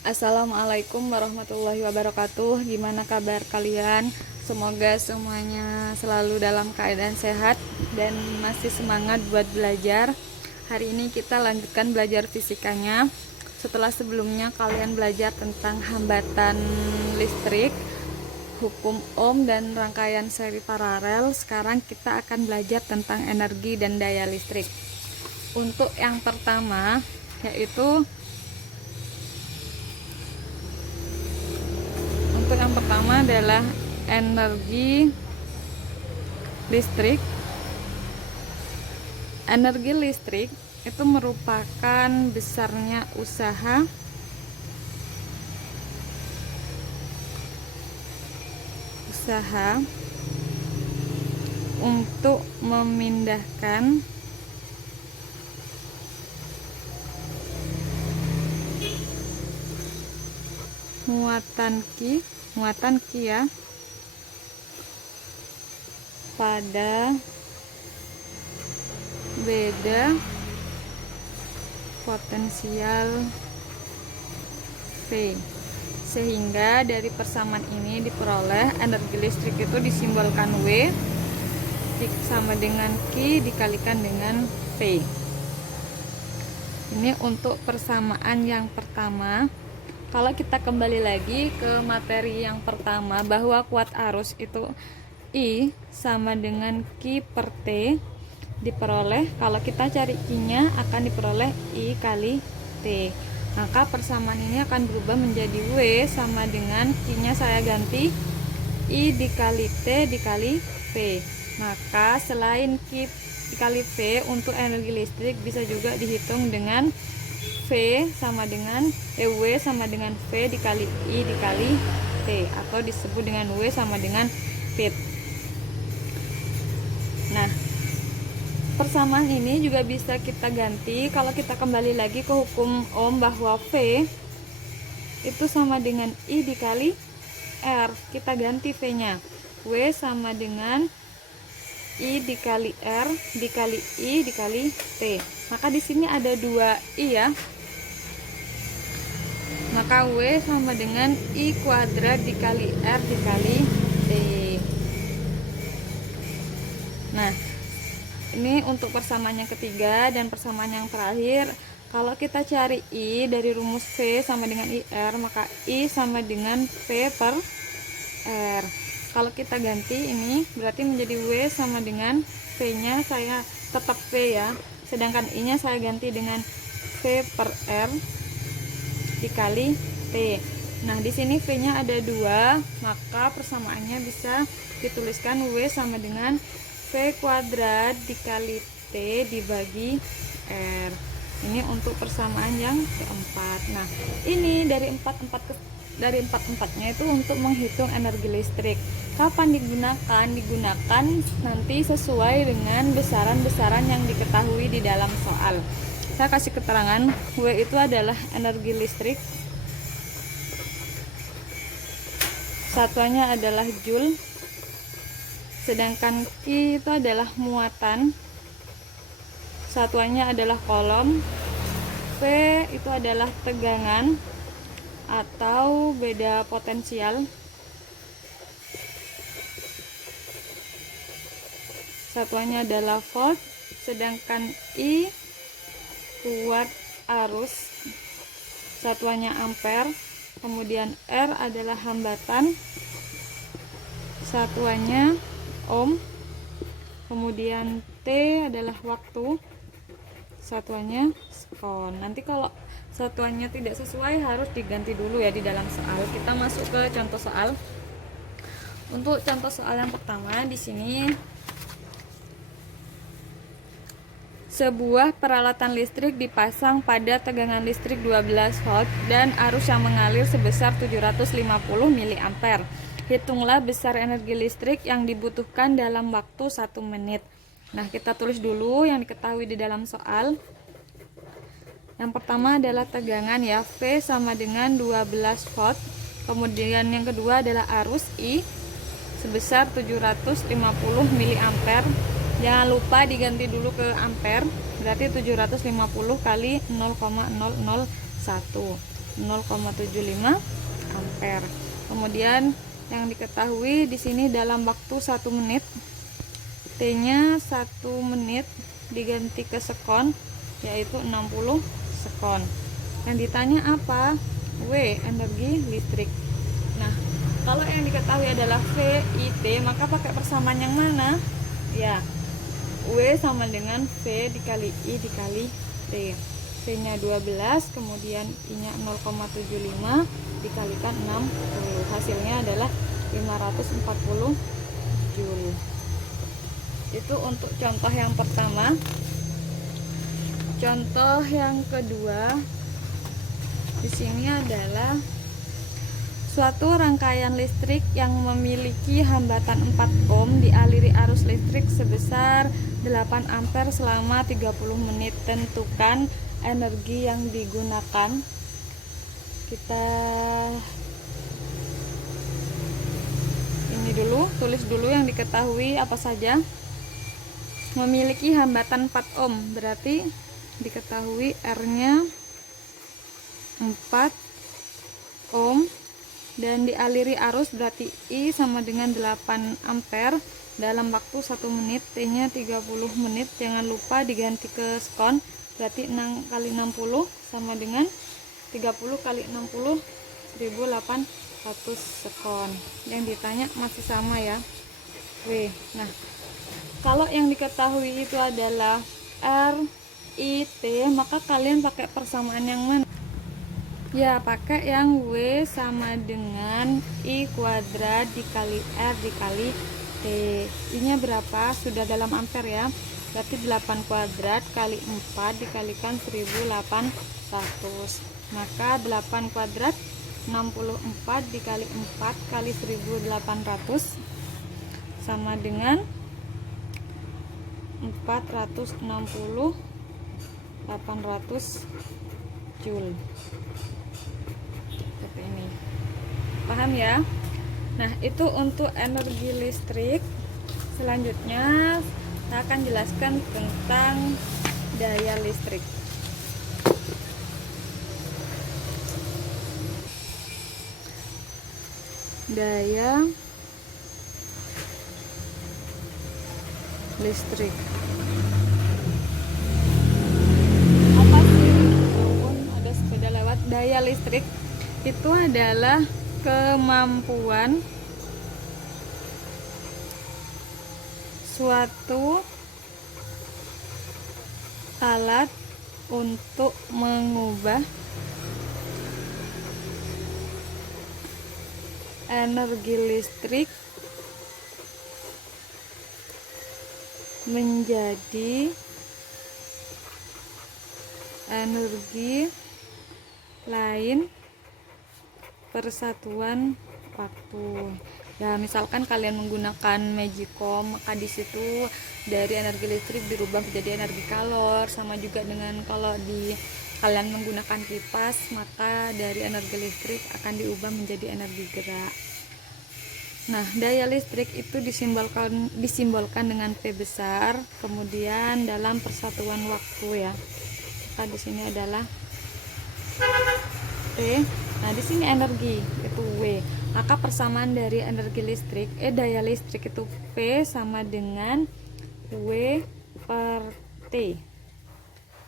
Assalamualaikum warahmatullahi wabarakatuh. Gimana kabar kalian? Semoga semuanya selalu dalam keadaan sehat dan masih semangat buat belajar. Hari ini kita lanjutkan belajar fisikanya. Setelah sebelumnya kalian belajar tentang hambatan listrik, hukum Ohm dan rangkaian seri paralel, sekarang kita akan belajar tentang energi dan daya listrik. Untuk yang pertama yaitu adalah energi listrik. Energi listrik itu merupakan besarnya usaha untuk memindahkan muatan Q ya pada beda potensial V, sehingga dari persamaan ini diperoleh energi listrik itu disimbolkan W sama dengan Q dikalikan dengan V. Ini untuk persamaan yang pertama. Kalau kita kembali lagi ke materi yang pertama, bahwa kuat arus itu I sama dengan Q per T diperoleh, kalau kita cari Q-nya akan diperoleh I kali T. Maka persamaan ini akan berubah menjadi W sama dengan Q-nya saya ganti I dikali T dikali V. Maka selain Q dikali V, untuk energi listrik bisa juga dihitung dengan W sama dengan V dikali I dikali T, atau disebut dengan W sama dengan P. Nah, persamaan ini juga bisa kita ganti kalau kita kembali lagi ke hukum Ohm, bahwa V itu sama dengan I dikali R. Kita ganti V-nya. W sama dengan I dikali R dikali I dikali T. Maka di sini ada 2 I ya. Maka W sama dengan I kuadrat dikali R dikali T. Nah, ini untuk persamaan yang ketiga dan persamaan yang terakhir. Kalau kita cari I dari rumus V sama dengan IR, maka I sama dengan V per R. Kalau kita ganti ini berarti menjadi W sama dengan V-nya saya tetap V ya, sedangkan I-nya saya ganti dengan V per R dikali T. Nah, di sini V-nya ada 2, maka persamaannya bisa dituliskan W sama dengan V kuadrat dikali T dibagi R. Ini untuk persamaan yang keempat. Nah, ini dari empat-empatnya itu untuk menghitung energi listrik. Kapan digunakan? Digunakan nanti sesuai dengan besaran-besaran yang diketahui di dalam soal. Saya kasih keterangan, W itu adalah energi listrik, satuannya adalah Joule, sedangkan Q itu adalah muatan, satuannya adalah Coulomb. V itu adalah tegangan atau beda potensial, satuannya adalah volt, sedangkan I kuat arus, satuannya ampere, kemudian R adalah hambatan, satuannya ohm, kemudian T adalah waktu, satuannya sekon. Nanti kalau satuannya tidak sesuai harus diganti dulu ya di dalam soal. Kita masuk ke contoh soal. Untuk contoh soal yang pertama di sini, sebuah peralatan listrik dipasang pada tegangan listrik 12 volt dan arus yang mengalir sebesar 750 mA. Hitunglah besar energi listrik yang dibutuhkan dalam waktu 1 menit. Nah, kita tulis dulu yang diketahui di dalam soal. Yang pertama adalah tegangan ya, V sama dengan 12 volt. Kemudian yang kedua adalah arus I sebesar 750 mA. Jangan lupa diganti dulu ke ampere, berarti 750 kali 0,001. 0,75 ampere. Kemudian yang diketahui di sini dalam waktu 1 menit, T-nya 1 menit diganti ke sekon, yaitu 60 sekon. Yang ditanya apa? W, energi listrik. Nah, kalau yang diketahui adalah V, I, T, maka pakai persamaan yang mana? Ya, W sama dengan V dikali I dikali T. V-nya 12, kemudian I-nya 0,75 dikalikan 60. Hasilnya adalah 540 Joule. Itu untuk contoh yang pertama. Contoh yang kedua di sini adalah suatu rangkaian listrik yang memiliki hambatan 4 ohm dialiri arus listrik sebesar 8 ampere selama 30 menit. Tentukan energi yang digunakan. Kita ini dulu, tulis dulu yang diketahui apa saja. Memiliki hambatan 4 ohm, berarti diketahui R-nya 4 ohm, dan dialiri arus berarti I sama dengan 8 ampere dalam waktu 1 menit. T-nya 30 menit, jangan lupa diganti ke sekon, berarti 6 kali 60 sama dengan 30 kali 60 1800 sekon. Yang ditanya masih sama ya, W. Nah, kalau yang diketahui itu adalah R, I, T, maka kalian pakai persamaan yang mana? Ya, pakai yang W sama dengan I kuadrat dikali R dikali T. I-nya berapa? Sudah dalam ampere ya. Berarti 8 kuadrat kali 4 dikalikan 1800. Maka 8 kuadrat 64 dikali 4 kali 1800 sama dengan 460 800 Joule. Seperti ini. Paham ya? Nah, itu untuk energi listrik. Selanjutnya saya akan jelaskan tentang daya listrik. Daya listrik. Apa sih? Walaupun ada sepeda lewat. Daya listrik itu adalah kemampuan suatu alat untuk mengubah energi listrik menjadi energi lain persatuan waktu. Ya, misalkan kalian menggunakan Magicom, maka di situ dari energi listrik dirubah menjadi energi kalor. Sama juga dengan kalau kalian menggunakan kipas, maka dari energi listrik akan diubah menjadi energi gerak. Nah, daya listrik itu disimbolkan dengan P besar, kemudian dalam persatuan waktu ya. Maka di sini adalah T. Nah, di sini energi itu W. Maka persamaan dari energi listrik, daya listrik itu P sama dengan W per T.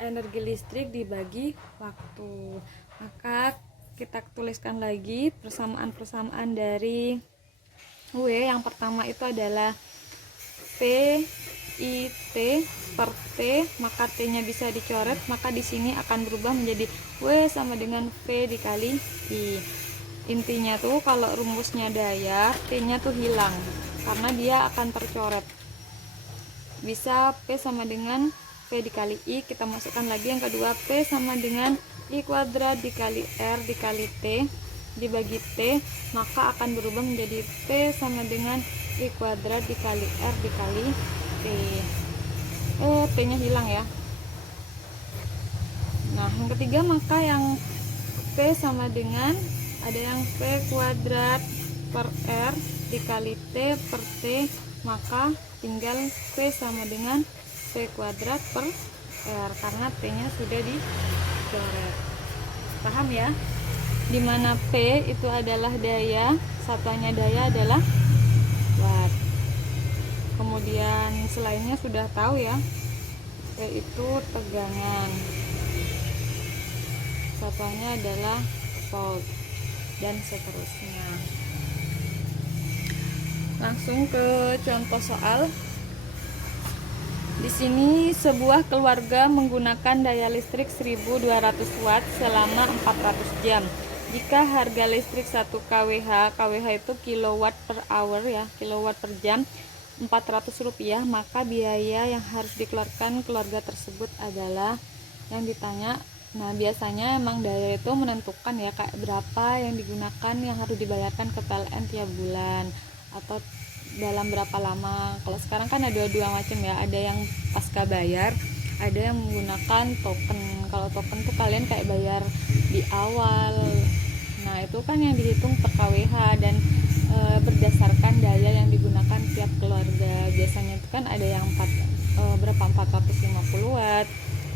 Energi listrik dibagi waktu. Maka kita tuliskan lagi persamaan-persamaan dari W. Yang pertama itu adalah P I T per T, maka T-nya bisa dicoret, maka di sini akan berubah menjadi W sama dengan V dikali I. Intinya tuh kalau rumusnya daya, T-nya tuh hilang karena dia akan tercoret. Bisa P sama dengan V dikali I, kita masukkan lagi yang kedua, P sama dengan I kuadrat dikali R dikali T dibagi T, maka akan berubah menjadi P sama dengan I kuadrat dikali R dikali T. T-nya hilang ya. Nah, yang ketiga, maka yang P sama dengan ada yang P kuadrat per R dikali T per T, maka tinggal P sama dengan P kuadrat per R karena T nya sudah dicoret. Paham ya? di mana P itu adalah daya, satuannya daya adalah watt. Kemudian selainnya sudah tahu ya, yaitu tegangan, satuannya adalah volt, dan seterusnya. Langsung ke contoh soal. Di sini sebuah keluarga menggunakan daya listrik 1200 watt selama 400 jam. Jika harga listrik 1 kWh, kWh itu kilowatt per hour ya, kilowatt per jam, Rp400, maka biaya yang harus dikeluarkan keluarga tersebut adalah yang ditanya. Nah, biasanya emang daya itu menentukan ya, kayak berapa yang digunakan yang harus dibayarkan ke PLN tiap bulan atau dalam berapa lama. Kalau sekarang kan ada dua macam ya, ada yang pasca bayar, ada yang menggunakan token. Kalau token tuh kalian kayak bayar di awal. Nah, itu kan yang dihitung per kWh dan berdasarkan daya yang digunakan tiap keluarga. Biasanya itu kan ada yang 450 watt,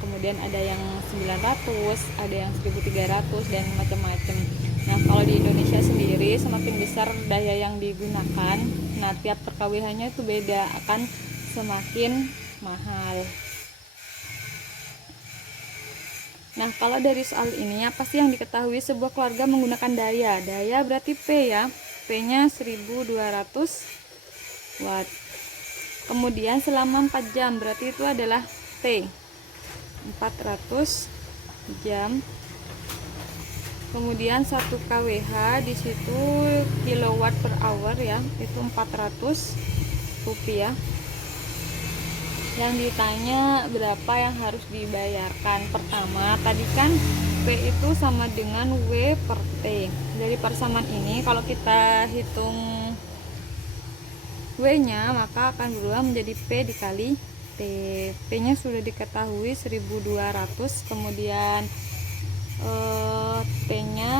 kemudian ada yang 900, ada yang 1300 dan macam-macam. Nah, kalau di Indonesia sendiri semakin besar daya yang digunakan, nah tiap per kWh-nya itu beda, akan semakin mahal. Nah, kalau dari soal ini apa sih yang diketahui sebuah keluarga menggunakan daya? Daya berarti P ya. P-nya 1200 watt. Kemudian selama 4 jam berarti itu adalah T. 400 jam. Kemudian 1 kWh di situ kilowatt per hour ya, itu Rp400. Yang ditanya berapa yang harus dibayarkan. Pertama, tadi kan P itu sama dengan W per T. Dari persamaan ini kalau kita hitung W-nya, maka akan berubah menjadi P dikali T. P-nya sudah diketahui 1200, kemudian P-nya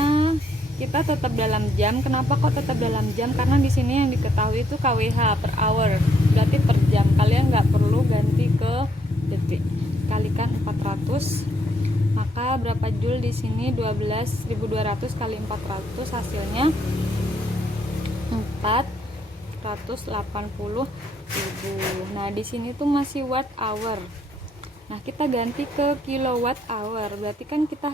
kita tetap dalam jam. Kenapa kok tetap dalam jam? Karena di sini yang diketahui itu kWh per hour, berarti per jam. Kalian nggak perlu ganti ke detik. Kalikan 400, maka berapa joule di sini? 12.200 kali 400, hasilnya 480.000. Nah, di sini tuh masih watt hour. Nah, kita ganti ke kilowatt hour. Berarti kan kita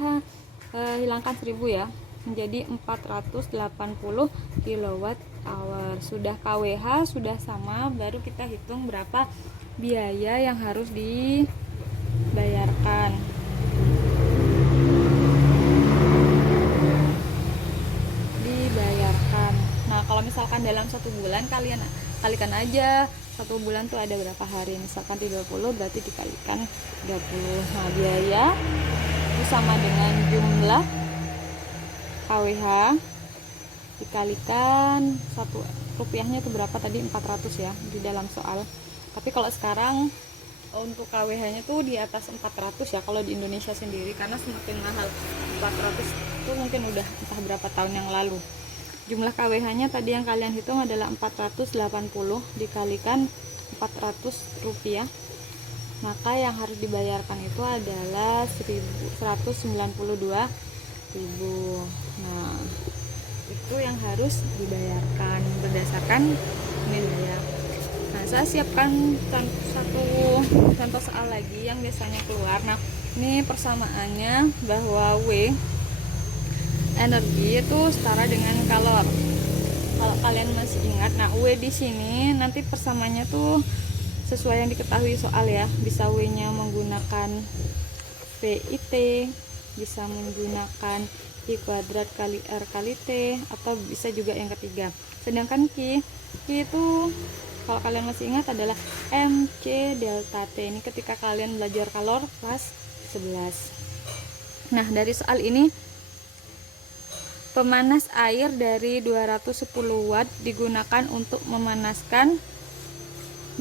hilangkan 1000 ya, menjadi 480 kilowatt hour. Sudah kWh sudah sama, baru kita hitung berapa biaya yang harus dibayarkan. Nah, kalau misalkan dalam 1 bulan, kalian kalikan aja 1 bulan tuh ada berapa hari. Misalkan 30, berarti dikalikan 30. Nah, biaya itu sama dengan jumlah kWh dikalikan 1 rupiahnya itu berapa tadi? 400 ya di dalam soal. Tapi kalau sekarang untuk kWh nya tuh di atas 400 ya kalau di Indonesia sendiri, karena semakin mahal. 400 itu mungkin udah entah berapa tahun yang lalu. Jumlah kWh nya tadi yang kalian hitung adalah 480 dikalikan 400 rupiah, maka yang harus dibayarkan itu adalah 192.000. Nah, itu yang harus dibayarkan berdasarkan ini daya. Nah, saya siapkan contoh soal lagi yang biasanya keluar. Nah, ini persamaannya bahwa W energi itu setara dengan kalor. Kalau kalian masih ingat, nah W di sini nanti persamaannya tuh sesuai yang diketahui soal ya. Bisa W-nya menggunakan VIT, bisa menggunakan I kuadrat kali R kali T, atau bisa juga yang ketiga. Sedangkan Q itu kalau kalian masih ingat adalah MC delta T. Ini ketika kalian belajar kalor kelas 11. Nah, dari soal ini pemanas air dari 210 watt digunakan untuk memanaskan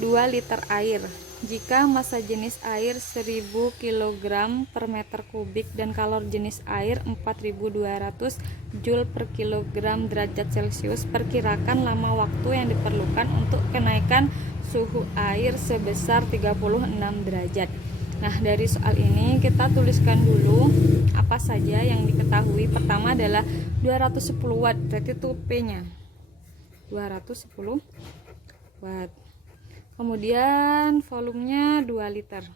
2 liter air. Jika massa jenis air 1000 kg per meter kubik dan kalor jenis air 4200 joule per kilogram derajat Celcius, perkirakan lama waktu yang diperlukan untuk kenaikan suhu air sebesar 36 derajat. Nah, dari soal ini kita tuliskan dulu apa saja yang diketahui. Pertama adalah 210 watt, berarti itu P-nya 210 watt. Kemudian volumenya 2 liter.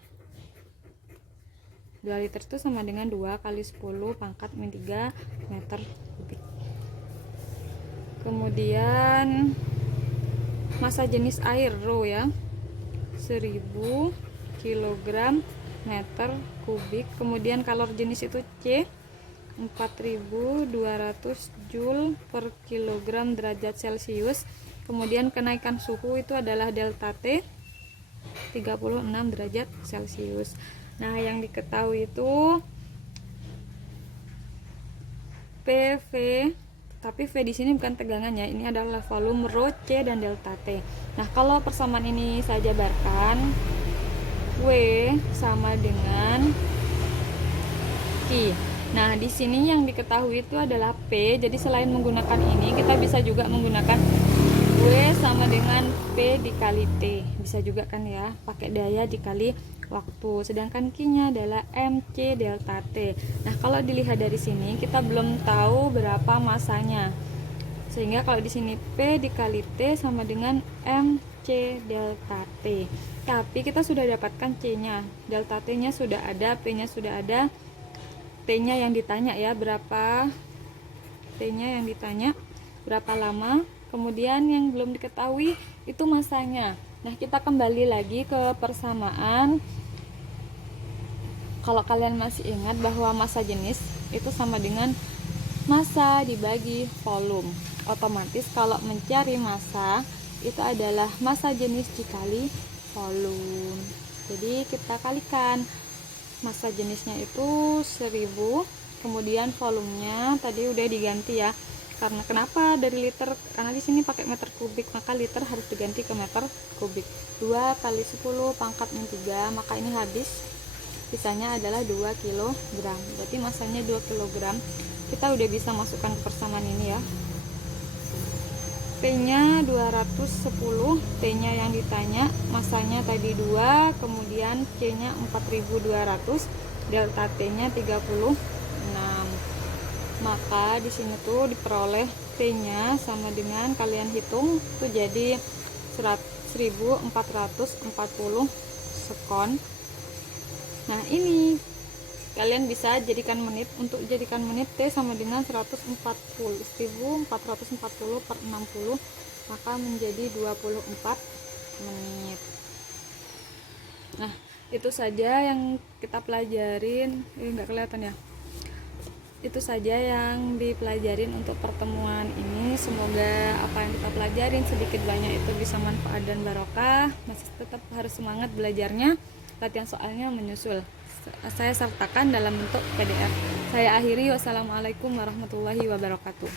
2 liter itu sama dengan 2 kali 10 pangkat min 3 meter kubik. Kemudian massa jenis air rho ya, 1000 kg meter kubik. Kemudian kalor jenis itu C, 4200 Joule per kilogram derajat Celcius. Kemudian kenaikan suhu itu adalah delta T, 36 derajat Celcius. Nah, yang diketahui itu PV, tapi V di sini bukan tegangannya, ini adalah volume rho, C dan delta T. Nah, kalau persamaan ini saya jabarkan, W sama dengan Q. Nah, di sini yang diketahui itu adalah P. Jadi selain menggunakan ini, kita bisa juga menggunakan W sama dengan P dikali T. Bisa juga kan ya, pakai daya dikali waktu. Sedangkan Q-nya adalah MC delta T. Nah, kalau dilihat dari sini kita belum tahu berapa masanya. Sehingga kalau di sini P dikali T sama dengan MC delta T. Tapi kita sudah dapatkan C-nya. Delta T-nya sudah ada, P-nya sudah ada. T-nya yang ditanya ya, berapa T-nya yang ditanya, berapa lama. Kemudian yang belum diketahui itu masanya. Nah, kita kembali lagi ke persamaan. Kalau kalian masih ingat bahwa massa jenis itu sama dengan massa dibagi volume. Otomatis kalau mencari massa itu adalah massa jenis dikali volume. Jadi kita kalikan, massa jenisnya itu 1000, kemudian volumenya tadi udah diganti ya. Karena kenapa dari liter? Karena di sini pakai meter kubik, maka liter harus diganti ke meter kubik. 2 kali 10 pangkat min 3, maka ini habis. Sisanya adalah 2 kg. Berarti masanya 2 kg. Kita udah bisa masukkan ke persamaan ini ya. P-nya 210, T-nya yang ditanya, masanya tadi 2, kemudian C-nya 4200, delta T-nya 36. Maka di sini tuh diperoleh T-nya sama dengan, kalian hitung tuh jadi 1440 sekon. Nah, ini kalian bisa jadikan menit. Untuk jadikan menit, T sama dengan 1440 per 60, maka menjadi 24 menit. Nah, itu saja yang kita pelajarin. Nggak kelihatan ya. Itu saja yang dipelajarin untuk pertemuan ini. Semoga apa yang kita pelajarin sedikit banyak itu bisa manfaat dan barokah. Masih tetap harus semangat belajarnya. Latihan soalnya menyusul. Saya sertakan dalam bentuk PDF. Saya akhiri. Wassalamualaikum warahmatullahi wabarakatuh.